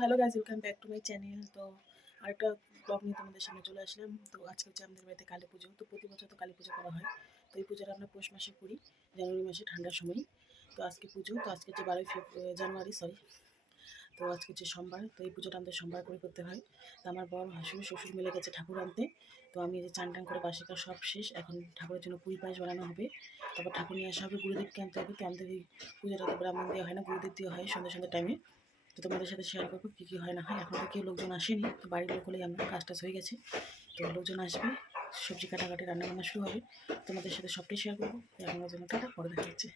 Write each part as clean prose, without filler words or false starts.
Hello guys, welcome back to my channel. তো আরেকটা blog নিয়ে তোমাদের সামনে চলে আসলাম। তো আজকে হচ্ছে আমাদের বাড়িতে কালী পুজো। তো প্রতি বছর তো কালী পুজো করা হয়। তো এই পুজোটা আমরা পৌষ মাসে করি, জানুয়ারি মাসে ঠান্ডার সময়। তো আজকে পুজো, তো আজকে হচ্ছে 12 জানুয়ারি, তো আজকে হচ্ছে সোমবার। তো এই পুজোটা আমাদের সোমবার করে করতে হয়। তো আমার বড় হাসুর শ্বশুর মিলে গেছে ঠাকুর আনতে। তো আমি যে চান টান করে বাসিকা সব শেষ, এখন ঠাকুরের জন্য পুরি পায়েস বানানো হবে। তারপর ঠাকুর নিয়ে আসা হবে, গুরুদেবকে আনতে হবে। তো আমাদের এই পুজোটাতে ব্রাহ্মণ দেওয়া হয় না, গুরুদেব দেওয়া হয় সন্ধ্যা টাইমে। তো তোমাদের সাথে শেয়ার করবো কী কী হয় না হয়। এখন তো কেউ লোকজন আসেনি, তো বাড়ির লোক হলেই আমরা কাজ টাজ হয়ে গেছে। তো লোকজন আসবে, সবজি কাটাকাটি রান্নাবান্না শুরু হবে। তোমাদের সাথে সবটাই শেয়ার করবো। এখনের জন্য টাটা, পরে দেখা যাচ্ছে।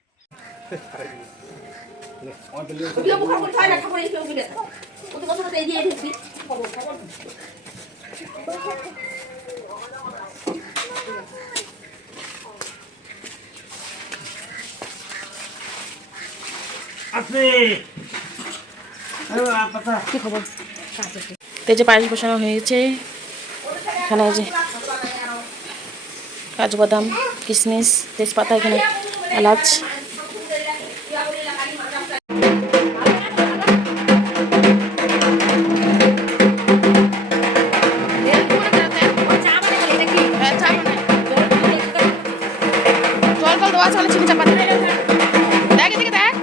কি খবর? তো এই যে পায়েস বসানো হয়েছে, এখানে এই যে কাজু বাদাম, কিশমিশ, তেজপাতা, এখানে এলাচ। জল টল দেওয়া আছে, চিনি চাপাতি দেখ, এদিকে দেখ।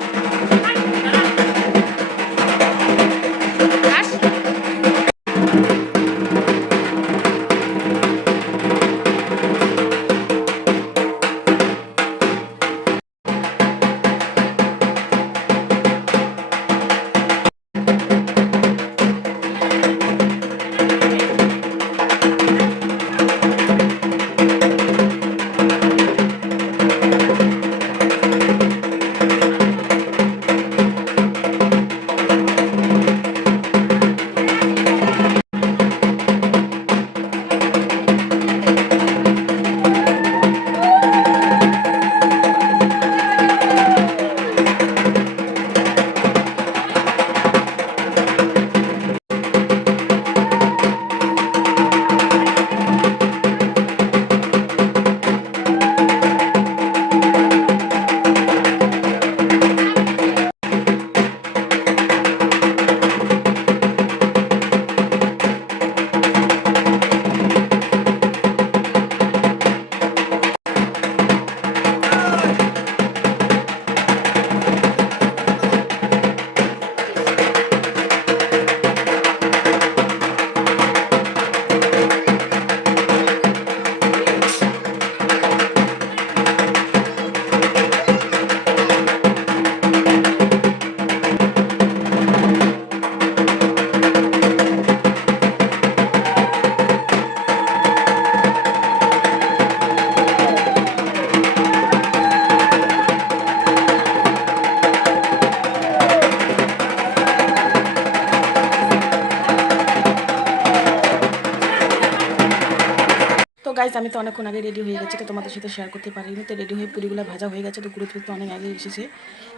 তো গাইজ, আমি তো অনেকক্ষণ আগে রেডি হয়ে গেছি, তো তোমাদের সাথে শেয়ার করতে পারিনি। তো রেডি হয়ে পুরিগুলো ভাজা হয়ে গেছে, তো গুরুত্ব তো অনেক আগে এসেছে।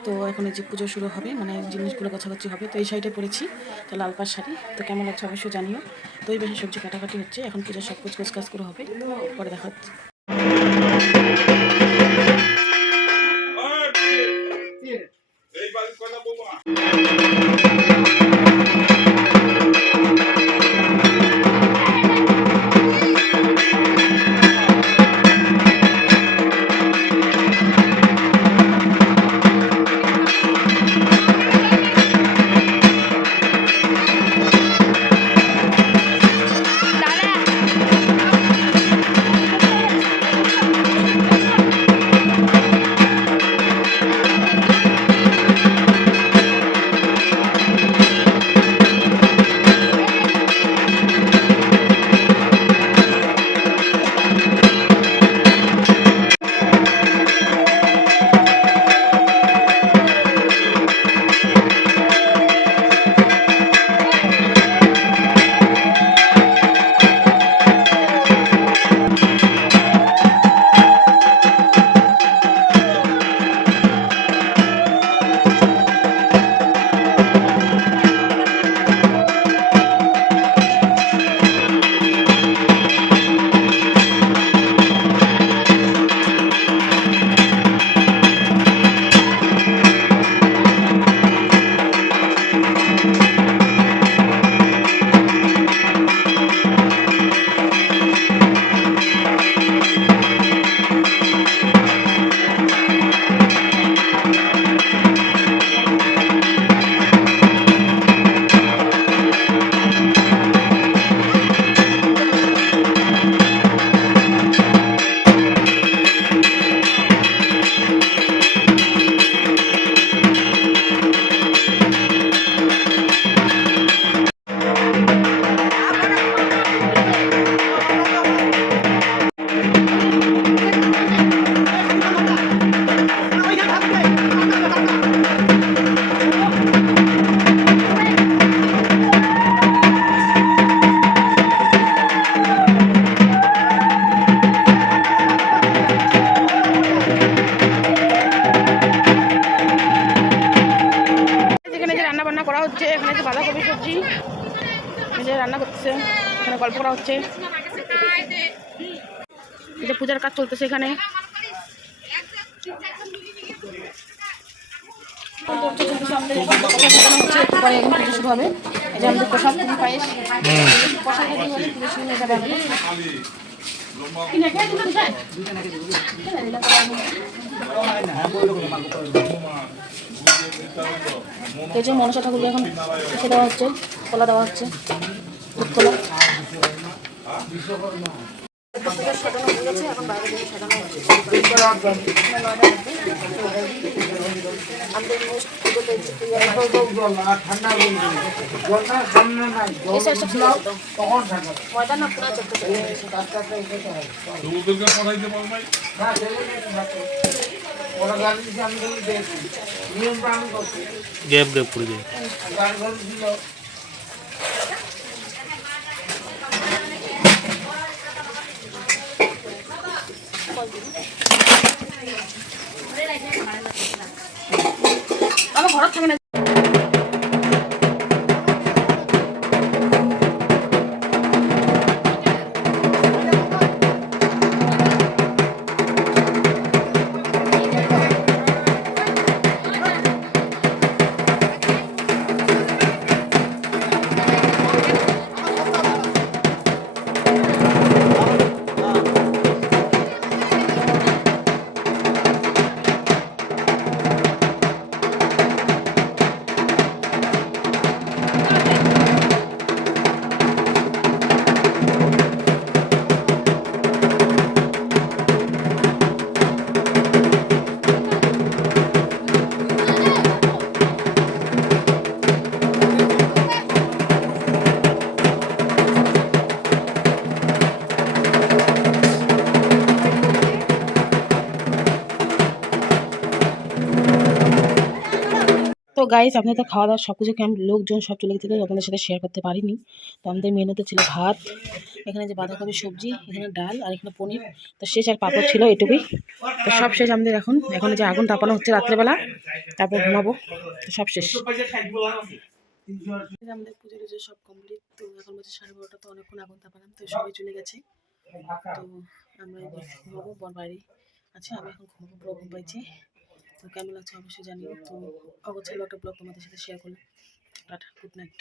তো এখন এই যে পুজো শুরু হবে, মানে জিনিসগুলো গোছাগুছি হবে। তো এই সাইডে পড়েছি, তো লাল পাড় শাড়ি। তো কেমন লাগছে অবশ্যই জানিও। তো এই বেশি সবজি কাটাকাটি হচ্ছে, এখন পুজোর সব কুচ কাজ করে হবে, পরে দেখা হচ্ছে। এই যে রান্না করতেছে, এখানে গল্প করা হচ্ছে, এই যে পূজার কাজ চলতেছে এখানে। শুরু হবে, এই যে আমাদের প্রসাদ পায়েস, প্রসাদ রেডি হলে পুজো শুরু হয়ে যাবে আমাদের। এই যে মনসা ঠাকুরকে এখন এসে দেওয়া হচ্ছে, কলা দেওয়া হচ্ছে, দুধ কলা। সাজানো হয়ে গেছে, এখন বাইরে থেকে সাজানো হচ্ছে। ময়দান না পুরো চলতেছে। গ্যাপ গ্যাপ করে যায়। আমার ঘর থাকে না। তো গাইস, আপনাদের তো খাওয়া দাওয়া সব কিছু কেমন, লোকজন সব চলে গেছে, আপনাদের সাথে শেয়ার করতে পারিনি। তো আমাদের মেনুতে ছিল ভাত, এখানে যে বাঁধাকপি সবজি, এখানে ডাল, আর এখানে পনির, তো শেষ আর পাপড় ছিল, এটুকুই। তো সব শেষ আমাদের। এখন যে আগুন তাপানো হচ্ছে রাত্রেবেলা, তারপর ঘুমাবো। তো সব শেষ আমাদের পুজো টুজো সব কমপ্লিট। তো এখন বলছে 12:30, তো অনেকক্ষণ আগুন তাপালাম, তো সবাই চলে গেছে। তো আমরা ঘুমাবো, বর বাইরে আছে, আমি এখন ঘুমাবো, পুরো ঘুম পাইছি। তো কেমন লাগছে অবশ্যই জানিও। তো অবশ্যই একটা ব্লগ তোমাদের সাথে শেয়ার করলাম। Tata, good night.